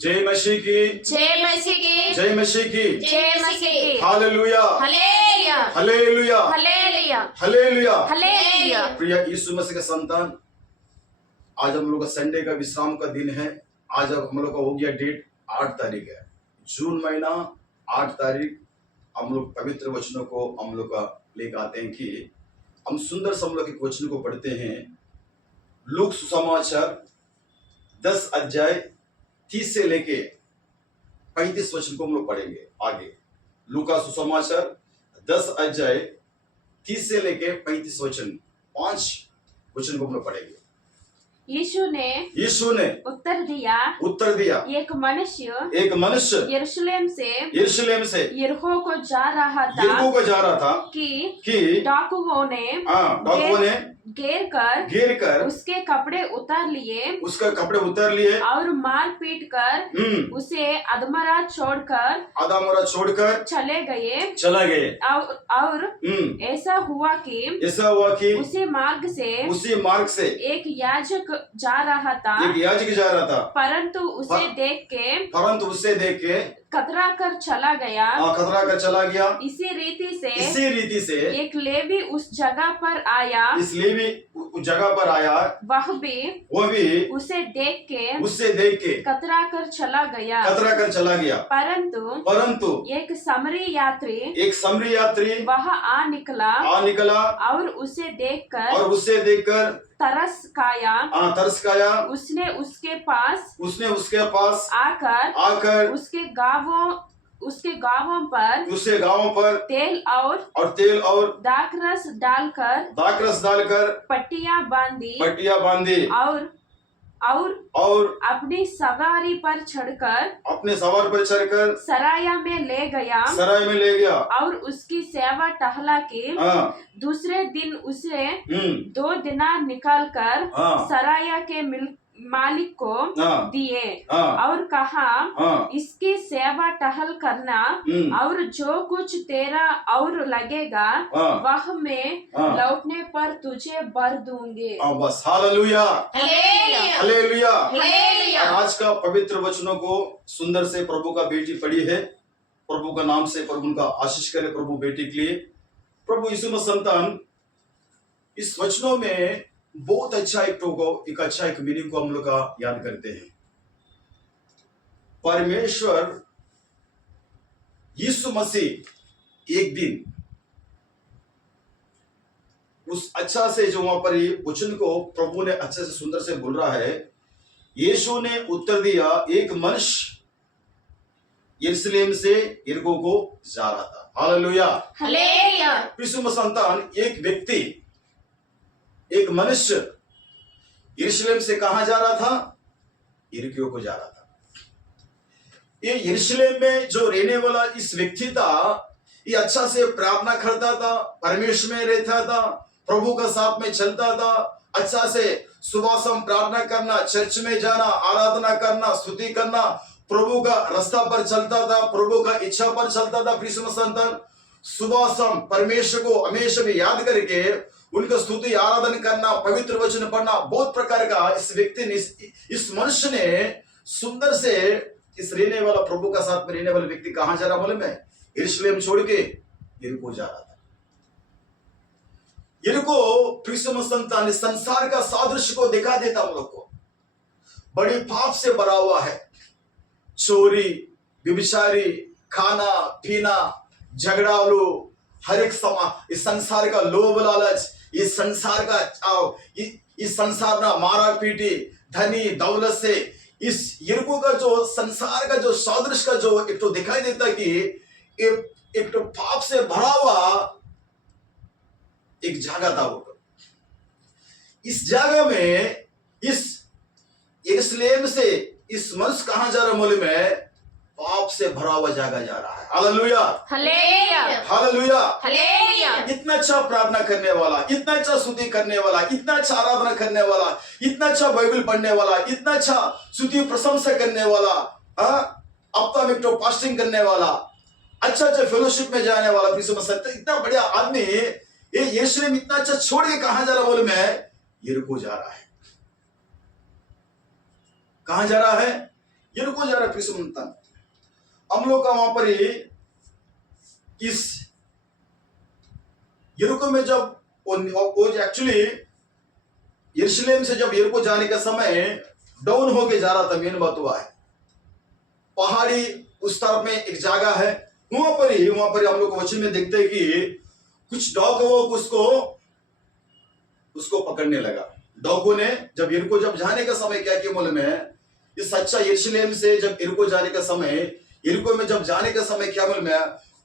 जय मसीह की, जय मसीह की, जय मसीह की, जय मसीह की। Hallelujah, hallelujah, hallelujah, hallelujah, hallelujah. Hallelujah. प्रिय यीशु मसीह के संतान, आज हम लोग का संडे का विश्राम का दिन है। आज अब हम लोग का हो गया डेट 8 तारीख है, जून महीना 8 तारीख। हम लोग पवित्र वचनों को हम लोग का लेकर आते हैं कि हम सुंदर से हम लोग के वचन को पढ़ते हैं। लूक सुसमाचार 10 अध्याय 30 से लेके 35 वचन को हम लोग पढ़ेंगे आगे। लूका सुसमाचार 10 अध्याय 30 से लेके 35 वचन, 5 वचन को हम लोग पढ़ेंगे। यीशु ने उत्तर दिया, एक मनुष्य यरूशलेम से यरीहो को जा रहा था कि डाकुओं ने घेर कर उसके कपड़े उतार लिए और मार पीट कर उसे अधमरा छोड़कर चले गए। और ऐसा हुआ कि उसी मार्ग से एक याजक जा रहा था, परंतु उसे देख के कतरा कर चला गया। इसी रीति से एक लेवी उस जगह पर आया, वह भी उसे देख के कतरा कर चला गया। परंतु एक समरी यात्री वह आ निकला और उसे देखकर तरस खाया। उसने उसके पास आकर उसके गांवों पर तेल और दाखरस डालकर पट्टियां बांधी और अपनी सवारी पर चढ़कर सराया में ले गया और उसकी सेवा टहला के दूसरे दिन उसे 2 दिनार निकालकर सराया के मालिक को दिए और कहा, इसकी सेवा टहल करना और जो कुछ तेरा और लगेगा वह मैं लौटने पर तुझे भर दूंगे। बस हालेलुया, हालेलुया, हालेलुया। हालेलुया। आज का पवित्र वचनों को सुंदर से प्रभु का बेटी पढ़ी है। प्रभु का नाम से प्रभु उनका आशीष करे प्रभु बेटी के लिए। प्रभु यीशु मसीह संतान, इस वचनों में बहुत अच्छा एक मीनिंग को हम लोग का याद करते हैं। परमेश्वर यीशु मसीह एक दिन उस अच्छा से जो वहां पर ये वचन को प्रभु ने अच्छे से सुंदर से बोल रहा है। यीशु ने उत्तर दिया, एक मनुष्य यरूशलेम से यरीहो को जा रहा था। Hallelujah, hallelujah. यीशु मसीह संतान, एक मनुष्य यरूशलेम से कहां जा रहा था? यरीहो को जा रहा था। ये यरूशलेम में जो रहने वाला इस व्यक्ति था, ये अच्छा से प्रार्थना करता था, परमेश्वर में रहता था, प्रभु का साथ में चलता था, अच्छा से सुबह शाम प्रार्थना करना, चर्च में जाना, आराधना करना, स्तुति करना, प्रभु का रास्ता पर चलता था, प्रभु का इच्छा पर चलता था। प्रिय संतान, सुबह शाम परमेश्वर को हमेशा में याद करके उनका स्तुति आराधना करना, पवित्र वचन पढ़ना, बहुत प्रकार का इस व्यक्ति ने, इस मनुष्य ने सुंदर से इस रहने वाला प्रभु का साथ में रहने वाला व्यक्ति कहां जा रहा मालूम है? यरूशलेम छोड़ के यरीहो जा रहा था। यरीहो प्रिय संतान संसार का सादृश्य को दिखा देता हम लोग को। बड़े पाप से भरा हुआ है, चोरी, व्यभिचारी, खाना पीना, झगड़ालू, हर एक इस संसार का लोभ लालच, इस संसार का इस संसार ना मारा पीटी, धनी दौलत से इस यरीहो का जो संसार का जो सादृश्य का जो एक तो दिखाई देता कि एक तो पाप से भरा हुआ एक जगह था। वो इस जगह में इस यरूशलेम से इस मनुष्य कहां जा रहा मालूम है? पाप से भरा हुआ जगह जा रहा है। Hallelujah, hallelujah, hallelujah, hallelujah. इतना अच्छा प्रार्थना करने वाला, इतना अच्छा स्तुति करने वाला, इतना अच्छा आराधना करने वाला, इतना अच्छा बाइबल पढ़ने वाला, इतना अच्छा स्तुति प्रशंसा करने वाला, हफ्ता में तो फास्टिंग करने वाला, अच्छा फेलोशिप में जाने वाला, इतना बढ़िया आदमी ये यरूशलेम इतना अच्छा छोड़ के कहां जा रहा बोले? मैं यरीहो जा रहा है। कहां जा रहा है? यरीको जा रहा है प्रिय संतान। हम लोग का वहां पर ही इस यरीको में जब वो एक्चुअली यरूशलेम से जब यरीको जाने का समय डाउन होके जा रहा था, मेन बात हुआ है पहाड़ी उस तरफ में एक जगह है, वहां पर ही हम लोग वचन में देखते हैं कि कुछ डॉग वो उसको पकड़ने लगा। डॉगों ने जब यरीको जब जाने का समय क्या किया मालूम है, इस अच्छा यरूशलेम से जब यरीको जाने का समय, यरीको में जब जाने का समय क्या मालूम है,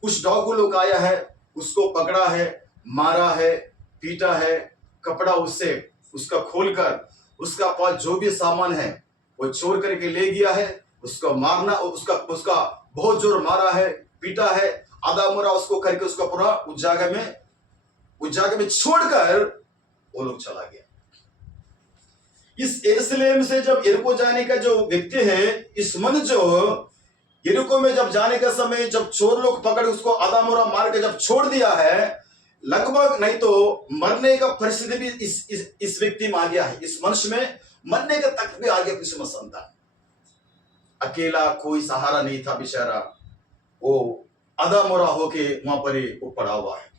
कुछ डॉग लोग आया है, उसको पकड़ा है, मारा है, पीटा है, कपड़ा उसका खोलकर उसका पास जो भी सामान है वो चोर करके ले गया है, उसको मारना, उसका बहुत जोर मारा है, पीटा है, आधा मुरा उसको करके उसका पूरा उस जगह में छोड़कर वो लोग चला गया। इस यरूशलेम से जब यरीको जाने का जो व्यक्ति है, इस मन जो यरीको में जब जाने का समय जब चोर लोग पकड़ उसको आधा मुरा मार के जब छोड़ दिया है, लगभग नहीं तो मरने का परिस्थिति भी इस व्यक्ति में आ गया है, इस मनुष्य में मरने का तक भी आ गया। किसी संतान अकेला, कोई सहारा नहीं था बेचारा, वो आधा मोरा होके वहां पर ही वो पड़ा हुआ है।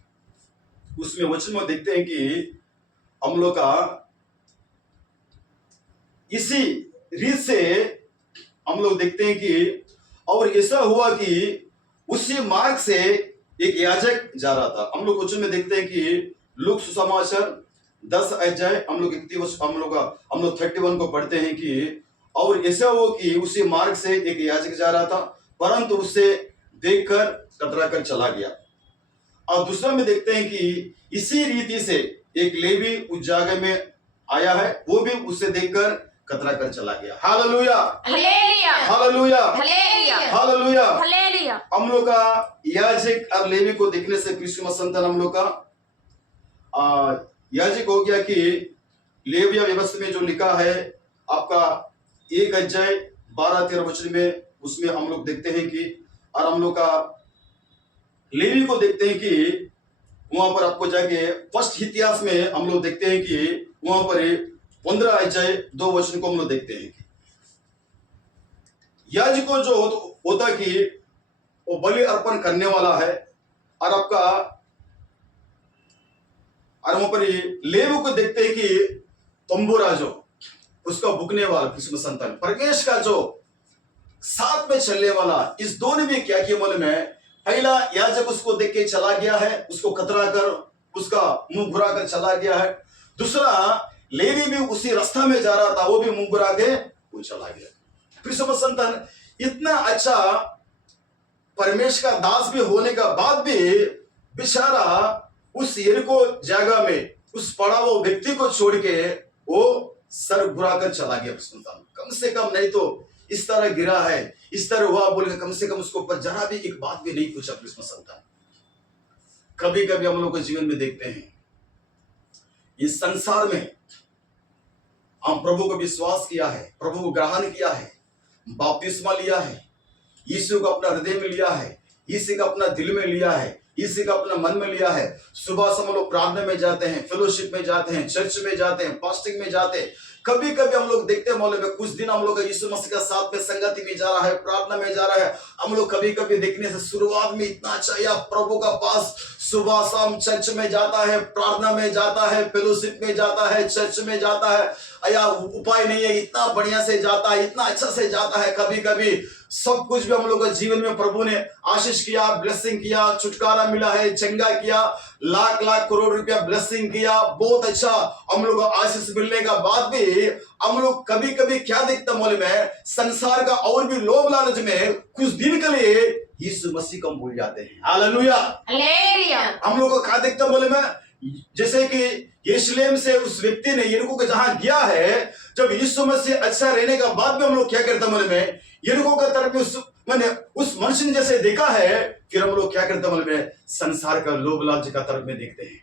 उसमें वचन में देखते हैं कि हम लोग का इसी रीत से हम लोग देखते हैं कि और ऐसा हुआ कि उसी मार्ग से एक याजक जा रहा था। हम लोग वचन में देखते हैं कि लूका सुसमाचार 10 अध्याय हम लोग 31 को पढ़ते हैं कि और ऐसा हुआ कि उसी मार्ग से एक याजक जा रहा था, परंतु उससे देखकर कतरा कर चला गया। और दूसरा में देखते हैं कि इसी रीति से एक लेवी उस जगह में आया है, वो भी उससे देखकर कतरा कर चला गया। Hallelujah, hallelujah, hallelujah, hallelujah, hallelujah, hallelujah. हम लोग का याजक और लेवी को देखने से कृष्ण संतान हम लोग का याजक हो गया कि लेविया व्यवस्था में जो लिखा है आपका 1 अध्याय 12-13 वचन में, उसमें हम लोग देखते हैं कि और हम लोग का लेवी को देखते हैं कि वहां पर आपको जाके फर्स्ट इतिहास में हम लोग देखते हैं कि वहां पर 15 अध्याय 2 वचन को हम लोग देखते हैं कि याजक को जो होता कि वो बलि अर्पण करने वाला है, और आपका और वहां पर लेवी को देखते हैं कि तंबूरा जो उसका बुकने वाला किस्म संतान परमेश का जो साथ में चलने वाला, इस दोनों भी क्या किया मालूम है, पहला याजक उसको देख के चला गया है, उसको कतरा कर उसका मुंह घुरा कर चला गया है। दूसरा लेवी भी उसी रास्ता में जा रहा था, वो भी मुंह घुरा के वो चला गया। फिर संतान इतना अच्छा परमेश का दास भी होने का बाद भी बेचारा उस यरीको जगह में उस पड़ा वो व्यक्ति को छोड़ के वो सर घुरा कर चला गया। संतान कम से कम नहीं तो इस तरह गिरा है, इस तरह हुआ बोल के कम से कम उसको ऊपर जरा भी एक बात भी नहीं पूछा। कृष्ण संतान कभी कभी हम लोग के जीवन में देखते हैं, इस संसार में हम प्रभु को विश्वास किया है, प्रभु को ग्रहण किया है, बपतिस्मा लिया है, यीशु को अपना हृदय में लिया है, यीशु को अपना दिल में लिया है, यीशु को अपना मन में लिया है। सुबह से हम लोग प्रार्थना में जाते हैं, फेलोशिप में जाते हैं, चर्च में जाते हैं, फास्टिंग में जाते हैं। कभी कभी हम लोग देखते हैं मौलवी में कुछ दिन हम लोग यीशु मसीह का साथ में संगति में जा रहा है, प्रार्थना में जा रहा है। हम लोग कभी कभी देखने से शुरुआत में इतना अच्छा या प्रभु का पास सुबह शाम चर्च में जाता है, प्रार्थना में जाता है, फेलोशिप में जाता है, चर्च में जाता है, या उपाय नहीं है, इतना बढ़िया से जाता है, इतना अच्छा से जाता है। कभी कभी सब कुछ भी हम लोग के जीवन में प्रभु ने आशीष किया, ब्लेसिंग किया, छुटकारा मिला है, चंगा किया, लाख लाख करोड़ रुपया ब्लेसिंग किया, बहुत अच्छा हम लोग को आशीष मिलने का बाद भी हम लोग कभी कभी क्या देखते मौल में, संसार का और भी लोभ लालच में कुछ दिन के लिए यीशु मसीह को हम भूल जाते हैं। Hallelujah, hallelujah. हम लोग को क्या देखते बोले में, जैसे कि यरूशलेम से उस व्यक्ति ने यरीको के जहां गया है, जब यीशु मसीह अच्छा रहने का बाद में हम लोग क्या करते बोले में, यरीको का तरफ मैंने उस मनुष्य ने जैसे देखा है, फिर हम लोग क्या करते बोले में, संसार का लोभ लालच का तरफ में देखते हैं,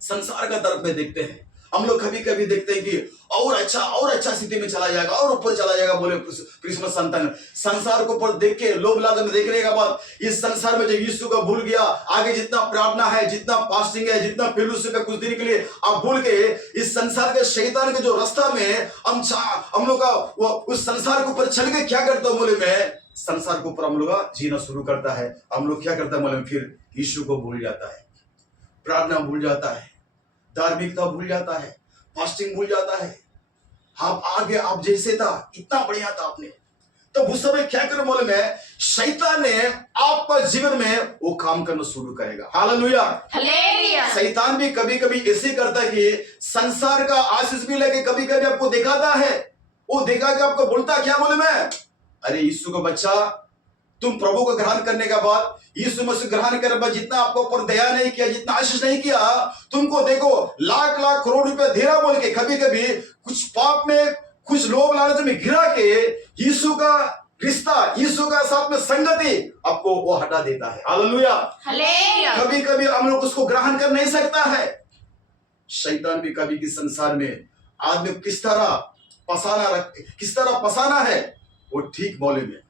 संसार का तरफ में देखते हैं। हम लोग कभी कभी देखते हैं कि और अच्छा स्थिति में चला जाएगा और ऊपर चला जाएगा बोले क्रिसमस संतान। संसार को ऊपर देख के लोभ लालच में देखने के बाद इस संसार में जब यीशु को भूल गया, आगे जितना प्रार्थना है, जितना फास्टिंग है, जितना फेलोशिप है, कुछ दिन के लिए आप भूल के इस संसार के शैतान के जो रास्ता में हम लोग का वो उस संसार के ऊपर चल के क्या करता है बोले में संसार के ऊपर हम लोग जीना शुरू करता है। हम लोग क्या करता है बोले फिर यीशु को भूल जाता है, प्रार्थना भूल जाता है, धार्मिकता भूल जाता है, फास्टिंग भूल जाता है। आप आगे आप जैसे था इतना बढ़िया था आपने, तो उस समय क्या करो बोले में शैतान ने आपका जीवन में वो काम करना शुरू करेगा। Hallelujah, hallelujah. शैतान भी कभी कभी ऐसे करता है कि संसार का आशीष भी लेके कभी कभी आपको दिखाता है। वो दिखा के आपको बोलता क्या बोले में, अरे यीशु का बच्चा, तुम प्रभु को ग्रहण करने के बाद, यीशु मसीह ग्रहण करने के बाद जितना आपको ऊपर दया नहीं किया, जितना आशीष नहीं किया, तुमको देखो लाख लाख करोड़ रुपया धेरा बोल के कभी कभी कुछ पाप में, कुछ लोभ लालच में गिरा के यीशु का रिश्ता, यीशु का साथ में संगति आपको वो हटा देता है। Hallelujah, hallelujah. कभी कभी हम लोग उसको ग्रहण कर नहीं सकता है। शैतान भी कभी किस संसार में आदमी किस तरह पसाना है वो ठीक बोले में।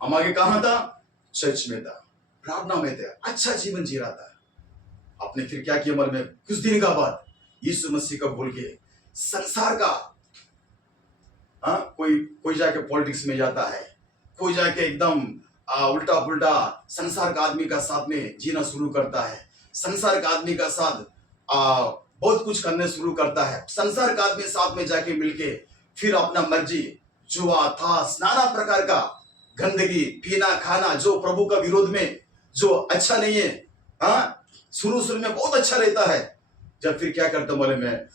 हम आगे कहां था? चर्च में था, प्रार्थना में थे, अच्छा जीवन जी रहा था। आपने फिर क्या किया मन में? कुछ दिन का बाद यीशु मसीह का भूल के संसार का कोई जाके पॉलिटिक्स में जाता है, कोई जाके एकदम उल्टा पुल्टा संसार का आदमी का साथ में जीना शुरू करता है, संसार का आदमी का साथ बहुत कुछ करने शुरू करता है, संसार का आदमी साथ में जाके मिलके फिर अपना मर्जी, जुआ था, नाना प्रकार का गंदगी, पीना खाना जो प्रभु का विरोध में जो अच्छा नहीं है। शुरू में बहुत अच्छा रहता है, जब फिर क्या करता बोले में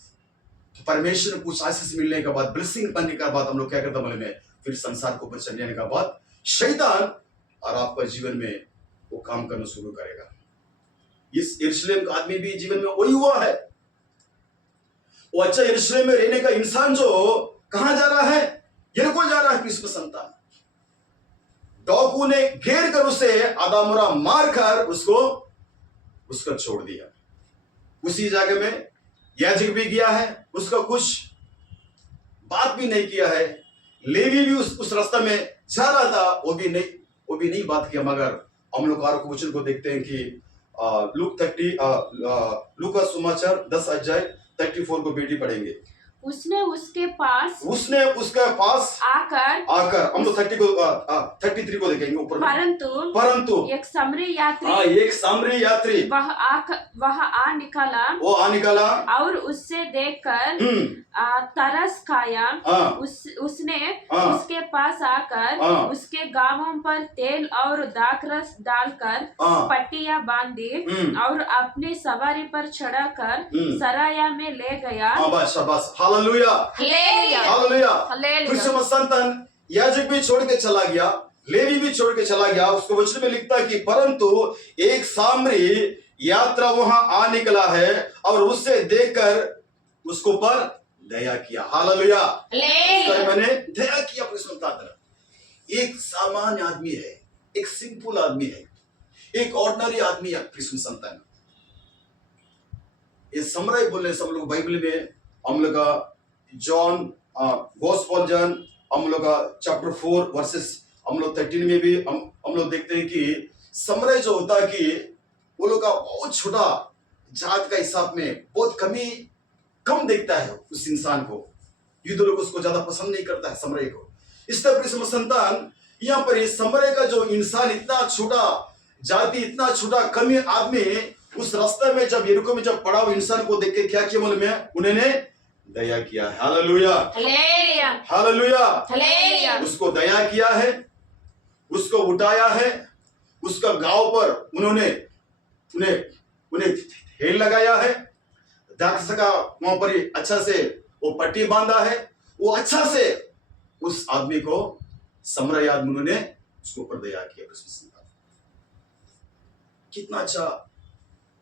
तो परमेश्वर को कुछ आशीष मिलने के बाद, ब्लेसिंग पाने के बाद हम लोग क्या करता बोले में फिर संसार को ऊपर चढ़ने के बाद शैतान और आपका जीवन में वो काम करना शुरू करेगा। इस यरूशलेम का आदमी भी जीवन में वही हुआ है। वो अच्छा यरूशलेम में रहने का इंसान जो कहां जा रहा है? यरीको जा रहा है। क्रिसमस संतान डाकू ने घेर कर उसे आदामुरा मारकर उसको छोड़ दिया। उसी जगह में याजक भी गया है, उसका कुछ बात भी नहीं किया है। लेवी भी उस रास्ते में जा रहा था, वो भी नहीं बात किया। मगर हम लोग और वचन को देखते हैं कि लूका का समाचार 10 अध्याय 34 को बेटी पढ़ेंगे। उसने उसके पास आकर हम लोग 33 को देखेंगे ऊपर। परंतु एक सामरी यात्री वह आ निकाला और उससे देखकर तरस खाया। उसने उसके पास आकर उसके गांवों पर तेल और दाखरस डालकर पट्टियां बांधी और अपनी सवारी पर चढ़ाकर सराया में ले गया। Hallelujah, hallelujah. क्रिसमस संतान याजक भी छोड़ के चला गया, लेवी भी छोड़ के चला गया। उसको वचन में लिखता है कि परंतु एक सामरी यात्रा वहां आ निकला है और उससे देखकर उसको पर दया किया। हालेलुया, मैंने दया किया। एक सामान्य आदमी है, एक सिंपल आदमी है, एक ऑर्डिनरी आदमी है क्रिसमस संतान। ये समराई बोलने से हम लोग बाइबल में हम लोग का जॉन गॉस्पेल जॉन हम लोग का चैप्टर 4 वर्सेस हम लोग 13 में भी हम लोग देखते हैं कि समराई जो होता है कि वो लोग का बहुत छोटा जात का हिसाब में बहुत कम देखता है उस इंसान को। युद्ध लोग उसको ज्यादा पसंद नहीं करता है समराई को। इस तरह क्रिसमस संतान यहाँ पर समराई का जो इंसान इतना छोटा जाति, इतना छोटा कमी आदमी उस रास्ते में जब यरीको में जब पड़ा हुआ इंसान को देख के क्या किया बोले में उन्होंने दया किया है। Hallelujah, hallelujah, hallelujah. उसको दया किया है, उसको उठाया है, उसका गांव पर उन्होंने हेल लगाया है, दाखरस का वहां पर अच्छा से वो पट्टी बांधा है। वो अच्छा से उस आदमी को समराई आदमी उन्होंने उसके ऊपर दया किया। कितना अच्छा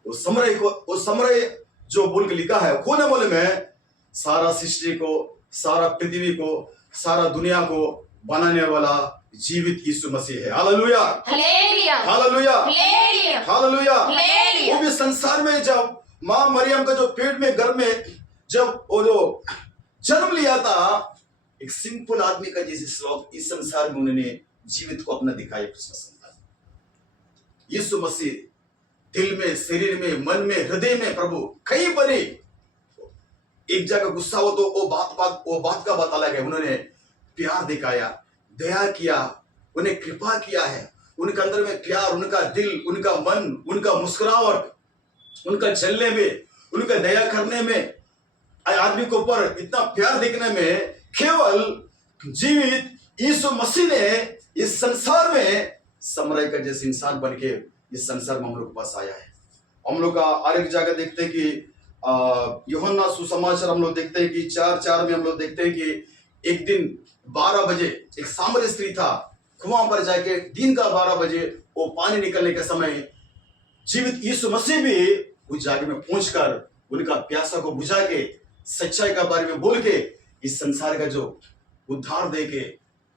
वो समराई जो बोल के लिखा है कोने बोले में सारा सृष्टि को, सारा पृथ्वी को, सारा दुनिया को बनाने वाला जीवित यीशु मसीह है। Hallelujah, hallelujah, hallelujah, hallelujah. वो भी संसार में जब माँ मरियम का जो पेट में गर्भ में जब वो जो जन्म लिया था, एक सिंपल आदमी का जैसे श्लोक इस संसार में उन्होंने जीवित को अपना दिखाया। क्रिसमस संतान यीशु मसीह दिल में, शरीर में, मन में, हृदय में प्रभु कहीं पर ही एक जगह गुस्सा हो तो वो बात का बात अलग है। उन्होंने प्यार दिखाया, दया किया, उन्हें कृपा किया है। उनके अंदर में प्यार, उनका दिल, उनका मन, उनका मुस्कुराहट, उनका चलने में, उनका दया करने में, आदमी के ऊपर इतना प्यार दिखने में, केवल जीवित यीशु मसीह ने इस संसार में समरय का जैसे इंसान बन के इस संसार में हम लोग के पास आया है। हम लोग का और एक जगह देखते हैं कि यूहन्ना सुसमाचार हम लोग देखते हैं कि 4:4 में हम लोग देखते हैं कि एक दिन 12 बजे एक सामरी स्त्री था, कुआं पर जाके दिन का 12 बजे वो पानी निकलने के समय जीवित यीशु मसीह भी उस जगह में पहुंचकर उनका प्यासा को बुझा के, सच्चाई का बारे में बोल के, इस संसार का जो उद्धार दे के,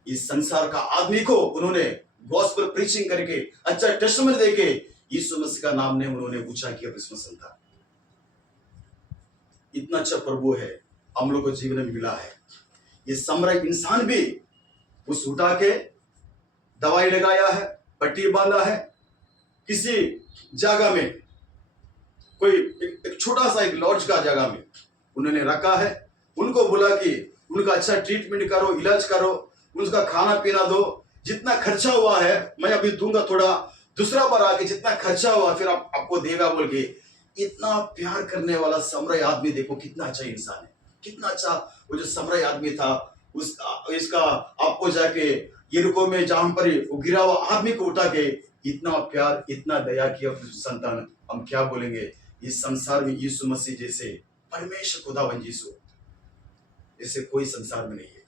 इस संसार का आदमी को उन्होंने गॉस्पेल प्रीचिंग करके, अच्छा टेस्टिमनी दे के यीशु मसीह का नाम ने उन्होंने ऊंचा किया। क्रिसमस संतान इतना अच्छा प्रभु है हम लोग को जीवन में मिला है। ये समरय इंसान भी उस उठा के दवाई लगाया है, पट्टी बांधा है, किसी जगह में कोई एक छोटा सा एक लॉज का जगह में उन्होंने रखा है। उनको बोला कि उनका अच्छा ट्रीटमेंट करो, इलाज करो, उनका खाना पीना दो, जितना खर्चा हुआ है मैं अभी दूंगा, थोड़ा दूसरा बार आके जितना खर्चा हुआ फिर आपको देगा बोल के। इतना प्यार करने वाला समरय आदमी देखो कितना अच्छा इंसान है, कितना अच्छा वो जो समरय आदमी था इसका आपको जाके यरीहो में जहां पर वो गिरा हुआ आदमी को उठा के इतना प्यार, इतना दया किया संतान। हम क्या बोलेंगे, इस संसार में यीशु मसीह जैसे परमेश्वर खुदावन यीशु जैसे कोई संसार में नहीं है।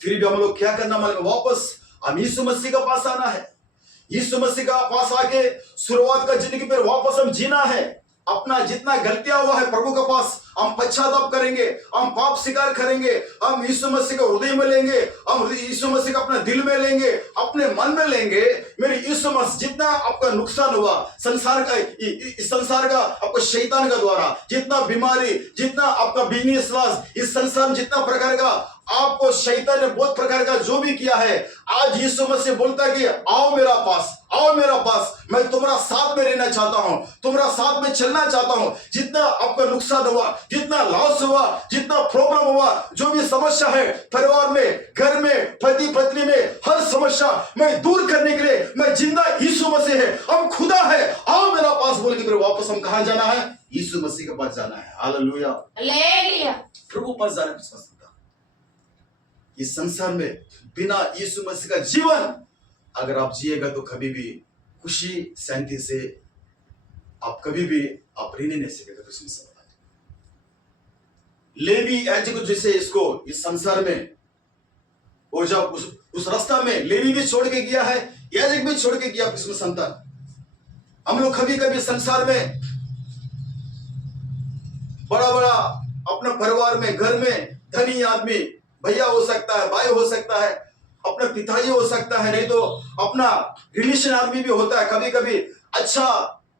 फिर भी हम लोग क्या करना, मालूम, वापस हम यीशु मसीह का पास आना है। यीशु मसीह का पास आके शुरुआत का जिंदगी पर वापस हम जीना है। अपना जितना गलतियां हुआ है प्रभु के पास हम पश्चाताप करेंगे, हम पाप स्वीकार करेंगे, हम यीशु मसीह को हृदय में लेंगे, हम यीशु मसीह को अपने दिल में लेंगे, अपने मन में लेंगे। मेरे यीशु मसीह जितना आपका नुकसान हुआ संसार का, इस संसार का आपको शैतान का द्वारा जितना बीमारी, जितना आपका बिजनेस लॉस, इस संसार में जितना प्रकार का आपको शैतान ने बहुत प्रकार का जो भी किया है, आज यीशु मसीह बोलता है कि आओ मेरा पास, आओ मेरा पास, मैं तुम्हारा साथ में रहना चाहता हूं, तुम्हारा साथ में चलना चाहता हूं। जितना आपका नुकसान हुआ, जितना लॉस हुआ, जितना प्रॉब्लम हुआ, जो भी समस्या है परिवार में, घर में, पति पत्नी में, हर समस्या मैं दूर करने के लिए मैं जिंदा यीशु मसीह है, हम खुदा है, आओ मेरा पास बोल के फिर वापस हम कहां जाना है, यीशु मसीह के पास जाना है। हालेलुया, हालेलुया, प्रभु पास जाना है। इस संसार में बिना यीशु मसीह का जीवन अगर आप जिएगा तो कभी भी खुशी शांति से आप कभी भी आप रहने नहीं सकेगा। लेवी याजक जैसे इसको इस संसार में वो जब उस रास्ता में लेवी भी छोड़ के गया है, याजक भी छोड़ के गया। क्रिसमस संतान हम लोग कभी कभी संसार में बड़ा बड़ा अपने परिवार में, घर में धनी आदमी, भैया हो सकता है, भाई हो सकता है, अपना पिताजी हो सकता है, नहीं तो अपना रिलेशन आदमी भी होता है। कभी कभी अच्छा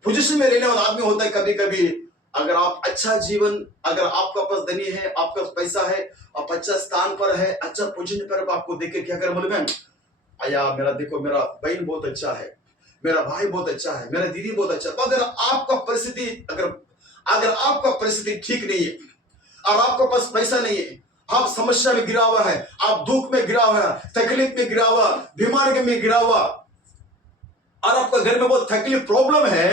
पोजीशन में रहने वाला आदमी होता है। कभी कभी अगर आप अच्छा जीवन, अगर आपका पास धनी है, आपका पैसा है, आप अच्छा स्थान पर है, अच्छा पोजीशन पर, आपको देख के क्या कर बोले, आया मेरा, देखो मेरा बहन बहुत अच्छा है, मेरा भाई बहुत अच्छा है, मेरा दीदी बहुत अच्छा। तो अगर आपका परिस्थिति अगर आपका परिस्थिति ठीक नहीं है और आपका पास पैसा नहीं है, आप समस्या में गिरा हुआ है, आप दुख में गिरा हुआ है, तकलीफ में गिरा हुआ, बीमारी में गिरा हुआ, और आपका घर में बहुत तकलीफ प्रॉब्लम है,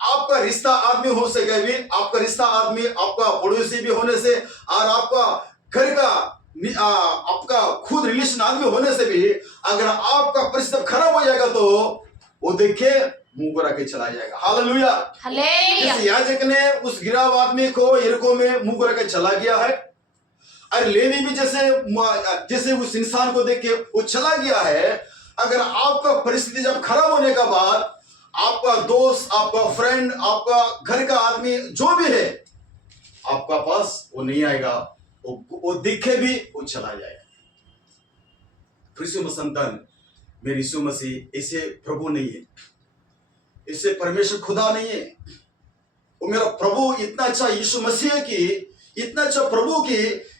आपका रिश्ता आदमी हो सके भी, आपका रिश्ता आदमी आपका पड़ोसी भी होने से और आपका घर का आपका खुद रिलेशन आदमी होने से भी अगर आपका परिस्थिति खराब हो जाएगा तो वो देखे मुंह को रख के चला जाएगा। Hallelujah, hallelujah. याजक ने उस गिरा हुआ आदमी को यरीहो में मुंह को रख के चला गया है, और लेवी भी जैसे उस इंसान को देख के वो चला गया है। अगर आपका परिस्थिति जब खराब होने का बाद आपका दोस्त, आपका फ्रेंड, आपका घर का आदमी जो भी है आपका पास वो नहीं आएगा, वो दिखे भी वो चला जाएगा। यीशु संतान, मेरे यीशु मसीह ऐसे प्रभु नहीं है, इससे परमेश्वर खुदा नहीं है। वो मेरा प्रभु इतना अच्छा यीशु मसीह की, इतना अच्छा प्रभु की,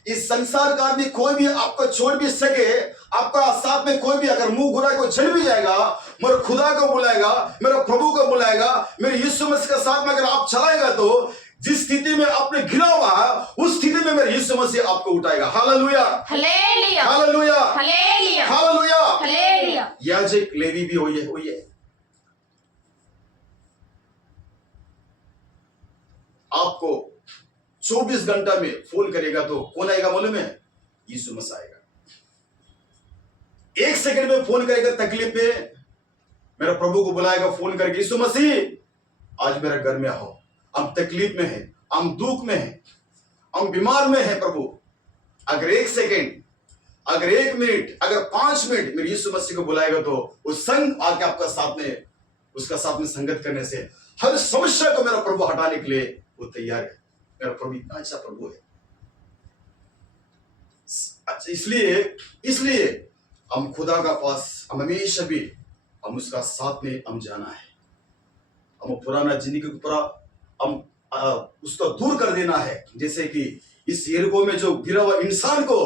इस संसार का आदमी कोई भी आपको छोड़ भी सके, आपका साथ में कोई भी अगर मुंह घुरा को चल भी जाएगा, मेरे खुदा को बुलाएगा, मेरे प्रभु को बुलाएगा, मेरे यीशु मसीह के साथ में अगर आप चलाएगा तो जिस स्थिति में आपने गिरा हुआ है उस स्थिति में मेरे यीशु मसीह आपको उठाएगा। Hallelujah, hallelujah, hallelujah, hallelujah, hallelujah, hallelujah. याजक लेवी भी हुई है। आपको 24 घंटा में फोन करेगा तो कौन आएगा मालूम है? यीशु मसीह आएगा। 1 सेकंड में फोन करेगा, तकलीफ में मेरा प्रभु को बुलाएगा फोन करके, यीशु मसीह आज मेरे घर में आओ, हम तकलीफ में है, हम दुख में है, हम बीमार में है प्रभु। अगर 1 सेकंड, अगर 1 मिनट, अगर 5 मिनट मेरे यीशु मसीह को बुलाएगा तो उस संग आके आपका साथ में, उसका साथ में संगत करने से हर समस्या को मेरा प्रभु हटाने के लिए वो तैयार है। मेरा प्रभु इतना अच्छा प्रभु है। अच्छा, इसलिए हम खुदा का पास हम हमेशा भी हम उसका साथ में हम जाना है। हम पुराना जिंदगी को पूरा हम उसको दूर कर देना है। जैसे कि इस यरीहो में जो गिरा हुआ इंसान को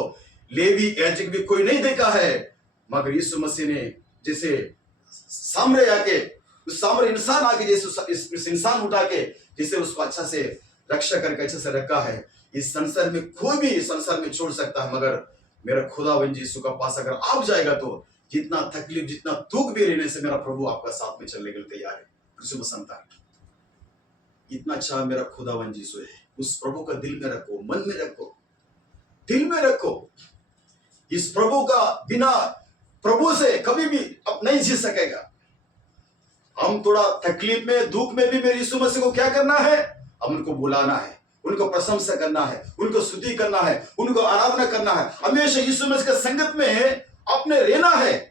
लेवी याजक भी कोई नहीं देखा है, मगर यीशु मसीह ने जैसे सामने आके उस सामने इंसान आके जैसे इस इंसान उठा के जिसे उसको अच्छा से रक्षा करके अच्छे से रखा है। इस संसार में कोई भी संसार में छोड़ सकता है, मगर मेरा खुदावंद यीशु का पास अगर आप जाएगा तो जितना तकलीफ, जितना दुख भी रहने से मेरा प्रभु आपका साथ में चलने के लिए तैयार है। शुभ संतान, इतना अच्छा मेरा खुदावंद यीशु है। उस प्रभु का दिल में रखो, मन में रखो, दिल में रखो। इस प्रभु का बिना प्रभु से कभी भी अब नहीं जी सकेगा। हम थोड़ा तकलीफ में, दुख में भी मेरे यीशु मसीह को क्या करना है? हम उनको बुलाना है, उनको प्रशंसा करना है, उनको स्तुति करना है, उनको आराधना करना है। हमेशा यीशु मसीह के संगत में अपने रहना है।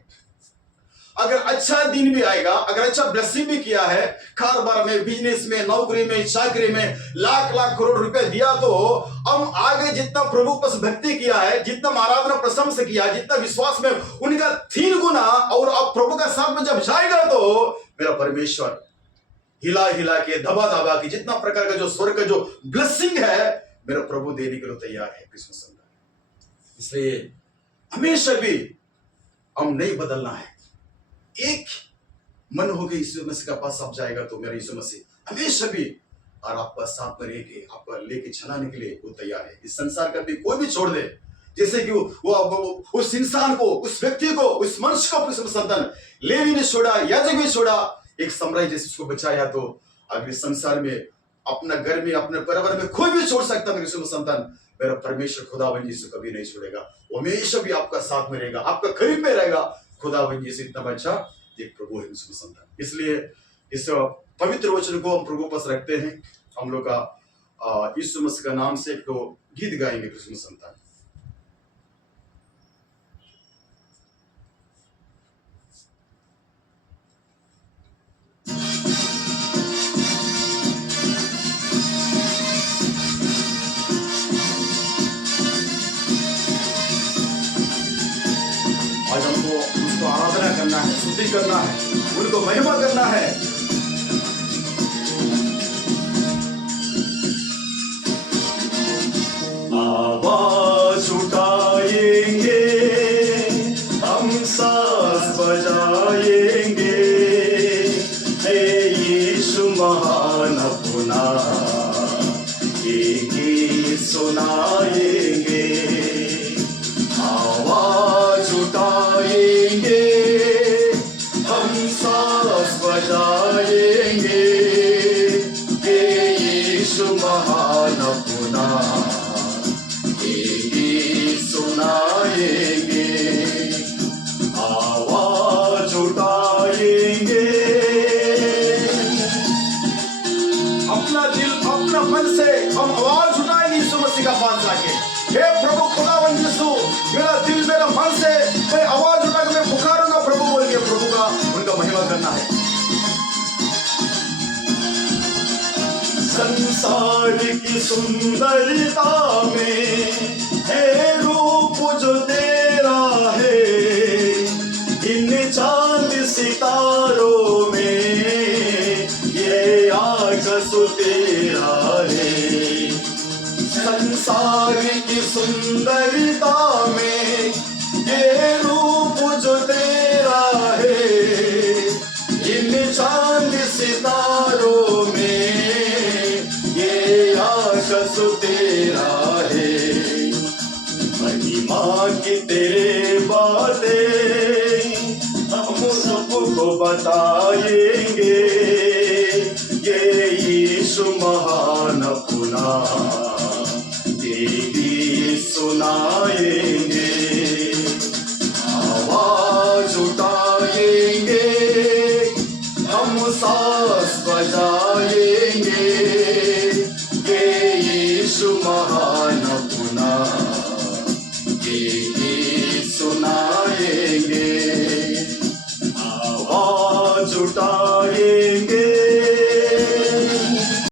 अगर अच्छा दिन भी आएगा, अगर अच्छा ब्लेसिंग भी किया है, कारोबार में, बिजनेस में, नौकरी में, चाकरी में लाख लाख करोड़ रुपए दिया, तो हम आगे जितना प्रभु पर भक्ति किया है, जितना आराधना प्रशंसा किया, जितना विश्वास में उनका 3 गुना, और अब प्रभु का साथ में जब जाएगा तो मेरा परमेश्वर हिला हिला के, दबा दबा के जितना प्रकार का जो स्वर्ग का जो ब्लेसिंग है मेरा प्रभु देने के लिए तैयार है। इसलिए हमेशा भी हम नहीं बदलना है। एक मन हो गई यीशु मसीह का पास आप जाएगा तो मेरा यीशु मसीह हमेशा भी और आपका साथ में रह के आपका लेके चलाने के लिए वो तैयार है। इस संसार का भी कोई भी छोड़ दे, जैसे कि वो उस इंसान को, उस व्यक्ति को, उस मनुष्य को अपने संतान लेवी ने छोड़ा, याजक भी छोड़ा, एक सम्राट जैसे उसको बचाया, तो अगले संसार में, अपना घर में, अपने परिवार में कोई भी छोड़ सकता मेरे संतान, मेरा परमेश्वर खुदावंद यीशु कभी नहीं छोड़ेगा। वो हमेशा भी आपका साथ में रहेगा, आपका करीब में रहेगा। खुदावंद यीशु इतना अच्छा एक प्रभु है संतान। इसलिए इस पवित्र वचन को हम प्रभु पास रखते हैं। हम लोग का यीशु मसीह का नाम से एक तो गीत गाएंगे कृष्ण संतान। आज हमको उसको आराधना करना है, स्तुति करना है, उनको महिमा करना है। आवाज उठाएंगे, हम सांस बजाएंगे, हे यीशु महान अपना एक गीत सुनाएंगे। आवाज उठाएंगे, हम सांस बजाएंगे, हे यीशु महान अपना एक गीत सुनाएंगे। आवाज उठाएंगे, अपना दिल, अपना मन से हम आवाज उठाएंगे यीशु मसीह का पास जाके, हे प्रभु खुदावंद यीशु, मेरा दिल, मेरा मन से मैं आवाज उठा के मैं पुकारूंगा प्रभु बोल के, प्रभु का उनका महिमा करना है। संसार की सुंदरता में है रूप जो तेरा है, इन चांद सितारों में ये आकाश तेरा सुंदरता में ये रूप जो तेरा है, इन चांद सितारों में ये आकाश तेरा है। महिमा की तेरे बातें हम सबको बताएंगे, ये यीशु महान अपना तेरी सुनाएंगे।